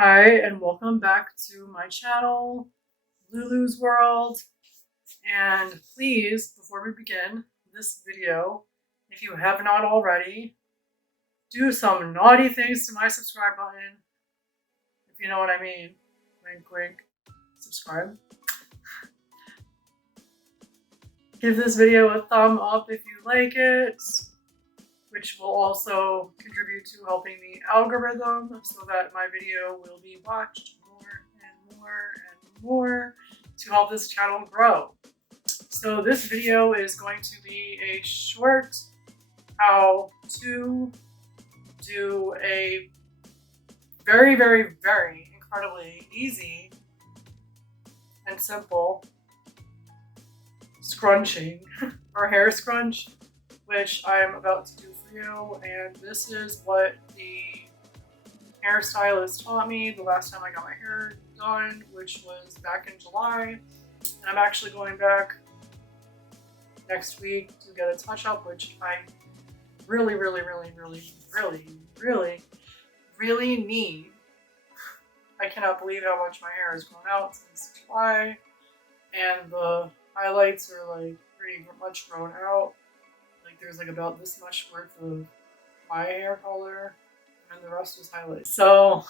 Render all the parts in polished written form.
Hi, and welcome back to my channel, Lulu's World. And please, before we begin this video, if you have not already, do some naughty things to my subscribe button, if you know what I mean. Wink, wink. Subscribe. Give this video a thumb up if you like it, which will also contribute to helping the algorithm so that my video will be watched more and more and more to help this channel grow. So this video is going to be a short how to do a very, very, very incredibly easy and simple scrunching or hair scrunch, which I'm about to do for you. And this is what the hairstylist taught me the last time I got my hair done, which was back in July. And I'm actually going back next week to get a touch up, which I really, really, really, really, really, really, really need. I cannot believe how much my hair has grown out since July, and the highlights are like pretty much grown out. Like there's like about this much worth of my hair color, and the rest is highlights. So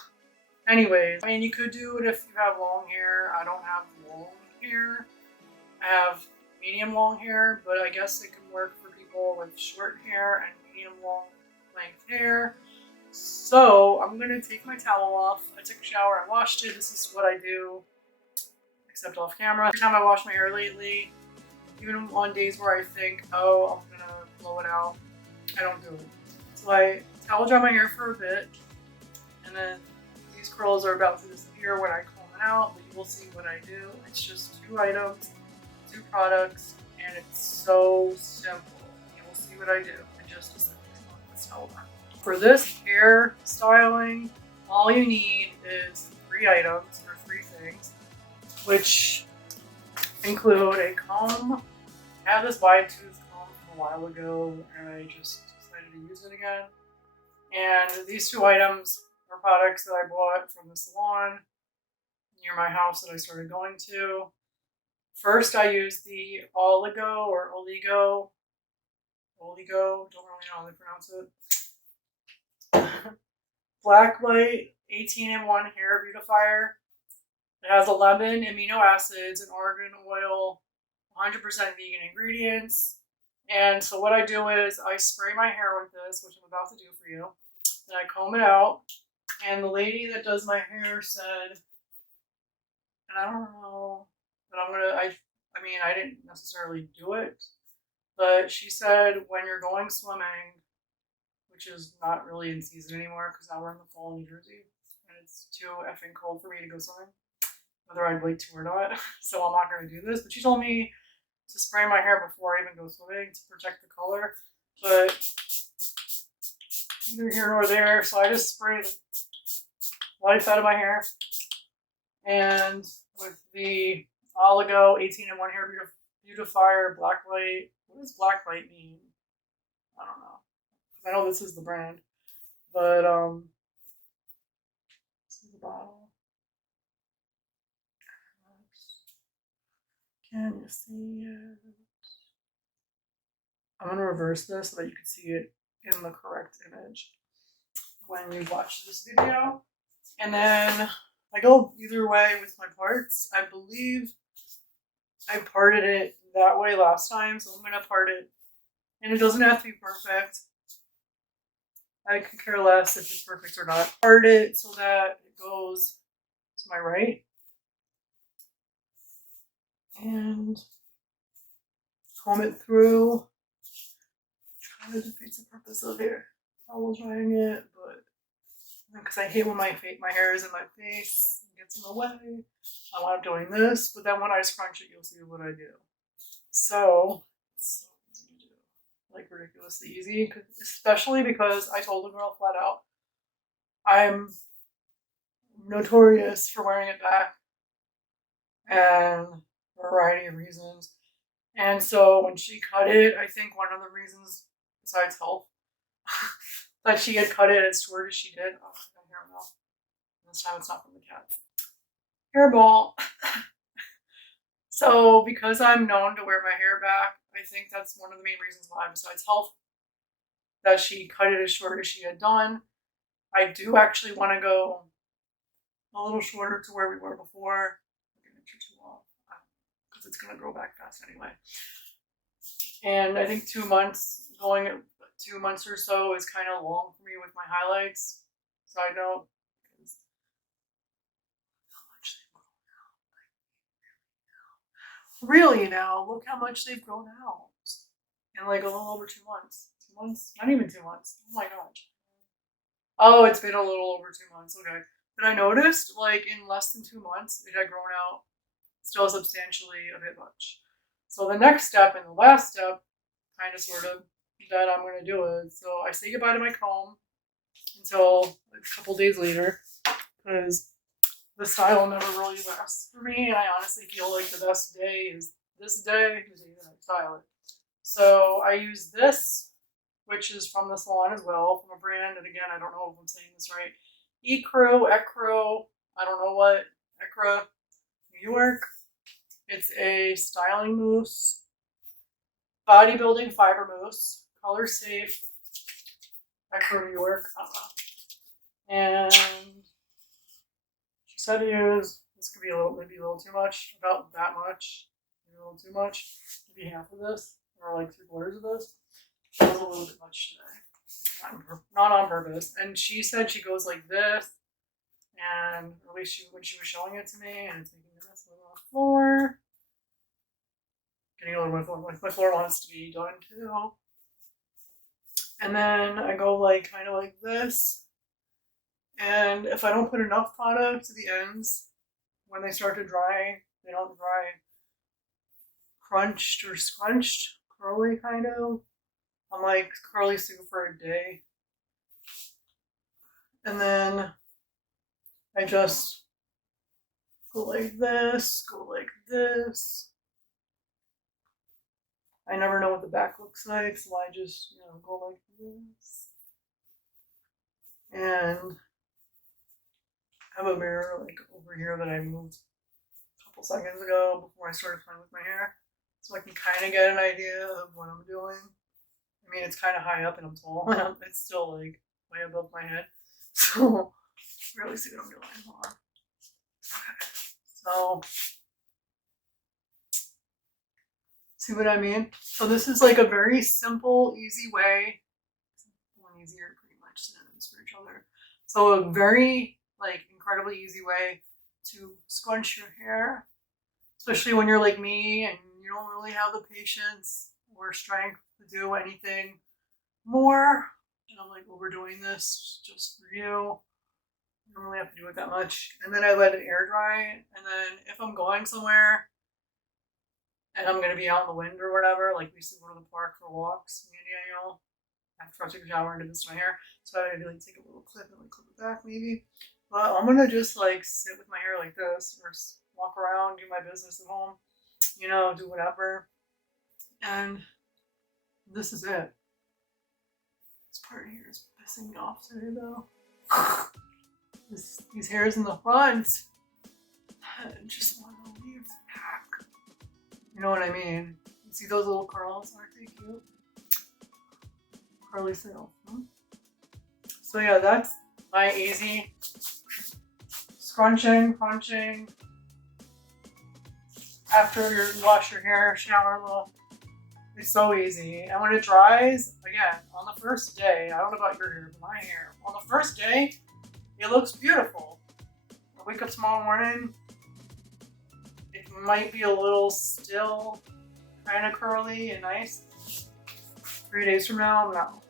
anyways, I mean, you could do it if you have long hair. I don't have long hair. I have medium long hair, but I guess it can work for people with short hair and medium long length hair. So I'm gonna take my towel off. I took a shower, I washed it. This is what I do, except off camera. Every time I wash my hair lately, even on days where I think, oh, I'm gonna blow it out, I don't do it. So I towel dry my hair for a bit, and then these curls are about to disappear when I comb it out, but you will see what I do. It's just 2 items, 2 products, and it's so simple. You will see what I do in just a second. Let's towel dry. For this hair styling, all you need is 3 items or 3 things, which include a comb. I had this wide tooth comb from a while ago, and I just decided to use it again. And these 2 items are products that I bought from the salon near my house that I started going to. First, I used the oligo, don't really know how to pronounce it. Black Light 18-in-1 hair beautifier. It has 11 amino acids and argan oil, 100% vegan ingredients. And so what I do is I spray my hair with this, which I'm about to do for you. Then I comb it out. And the lady that does my hair said, and I don't know, but I mean, I didn't necessarily do it, but she said when you're going swimming, which is not really in season anymore because now we're in the fall in New Jersey and it's too effing cold for me to go swimming, whether I'd like to or not. So I'm not going to do this. But she told me to spray my hair before I even go swimming to protect the color. But neither here nor there. So I just sprayed the life out of my hair. And with the Oligo 18-in-1 hair beautifier Black Light. What does Black Light mean? I don't know. I know this is the brand, but this is the bottle. Can you see it? I'm gonna reverse this so that you can see it in the correct image when you watch this video. And then I go either way with my parts. I believe I parted it that way last time, so I'm gonna part it. And it doesn't have to be perfect. I could care less if it's perfect or not. Part it so that it goes to my right. And comb it through. Try to defeat the purpose of hair towel drying it, but because I hate when my hair is in my face and gets in the way. I want doing this, but then when I scrunch it, you'll see what I do. So it's so easy to do, like ridiculously easy, especially because I told the girl flat out, I'm notorious for wearing it back, and for a variety of reasons. And so when she cut it, I think one of the reasons, besides health, that she had cut it as short as she did. Oh, I don't know. This time it's not from the cats. Hairball. So because I'm known to wear my hair back, I think that's one of the main reasons why, besides health, that she cut it as short as she had done. I do actually want to go a little shorter to where we were before. Like an inch or two off, because it's going to grow back fast anyway. And I think 2 months, going at 2 months or so is kind of long for me with my highlights. Side note. Really now, look how much they've grown out. In like a little over 2 months. 2 months? Not even 2 months. Oh my gosh. Oh, it's been a little over 2 months. Okay. But I noticed, like, in less than 2 months, it had grown out still substantially a bit much. So the next step and the last step, kind of sort of, that I'm going to do is, so I say goodbye to my comb until a couple days later, because the style never really lasts for me, and I honestly feel like the best day is this day, because I style it. So I use this, which is from the salon as well, from a brand, and again, I don't know if I'm saying this right, Ecro, I don't know what, Ecro, New York. It's a styling mousse, bodybuilding fiber mousse, color safe, Ecro, New York, I don't know. And she said to use, this could be maybe a little too much, about that much, maybe a little too much, maybe half of this, or like 3/4 of this. That was a little bit much today. Not on purpose. And she said she goes like this, and at least when she was showing it to me, and it's making this little on the floor. Getting over my floor. My floor wants to be done too. And then I go like kind of like this. And if I don't put enough product to the ends, when they start to dry, they don't dry crunched or scrunched, curly kind of. I'm like curly Sue for a day. And then I just go like this, go like this. I never know what the back looks like, so I just, go like this. And I have a mirror like over here that I moved a couple seconds ago before I started playing with my hair. So I can kind of get an idea of what I'm doing. I mean, it's kind of high up and I'm tall, and it's still like way above my head. So, really see what I'm doing. Hold on. Okay. So, see what I mean? So this is like a very simple, easy way. One easier pretty much than each other. So a very like incredibly easy way to scrunch your hair, especially when you're like me and you don't really have the patience or strength to do anything more. And I'm like overdoing this just for you. I don't really have to do it that much. And then I let it air dry. And then if I'm going somewhere and I'm going to be out in the wind or whatever, like we used to go to the park for walks, me and Daniel, after I took a shower and did this to my hair. So I'd like take a little clip and like clip it back maybe. But I'm going to just like sit with my hair like this or walk around, do my business at home, do whatever. And this is it. This part here is pissing me off today though. These hairs in the front, I just want to leave back. You know what I mean? You see those little curls? Aren't they cute? Curly sail. So yeah, that's my easy scrunching, crunching. After you wash your hair, shower a little. It's so easy. And when it dries, again, on the first day, I don't know about your hair, but my hair, on the first day, it looks beautiful. I wake up tomorrow morning, it might be a little still kind of curly and nice. 3 days from now, no.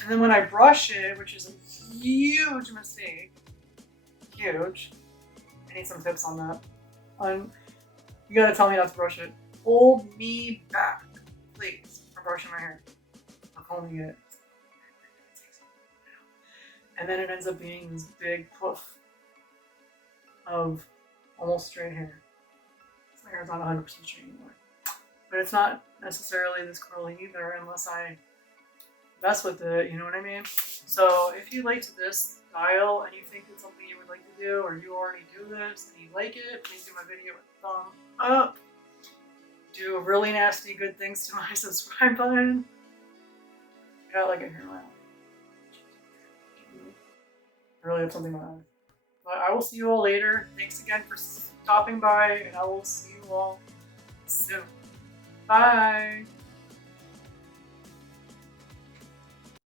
And then when I brush it, which is a huge mistake, huge. I need some tips on that. You gotta tell me not to brush it. Hold me back, please, for brushing my hair, or combing it. And then it ends up being this big poof of almost straight hair. My hair's not 100% straight anymore. But it's not necessarily this curly either unless I mess with it, you know what I mean? So if you liked this style and you think it's something you would like to do, or you already do this and you like it, please give my video a thumb up. Do really nasty good things to my subscribe button. I got like a hairline. I really have something in my eye. But I will see you all later. Thanks again for stopping by, and I will see you all soon. Bye!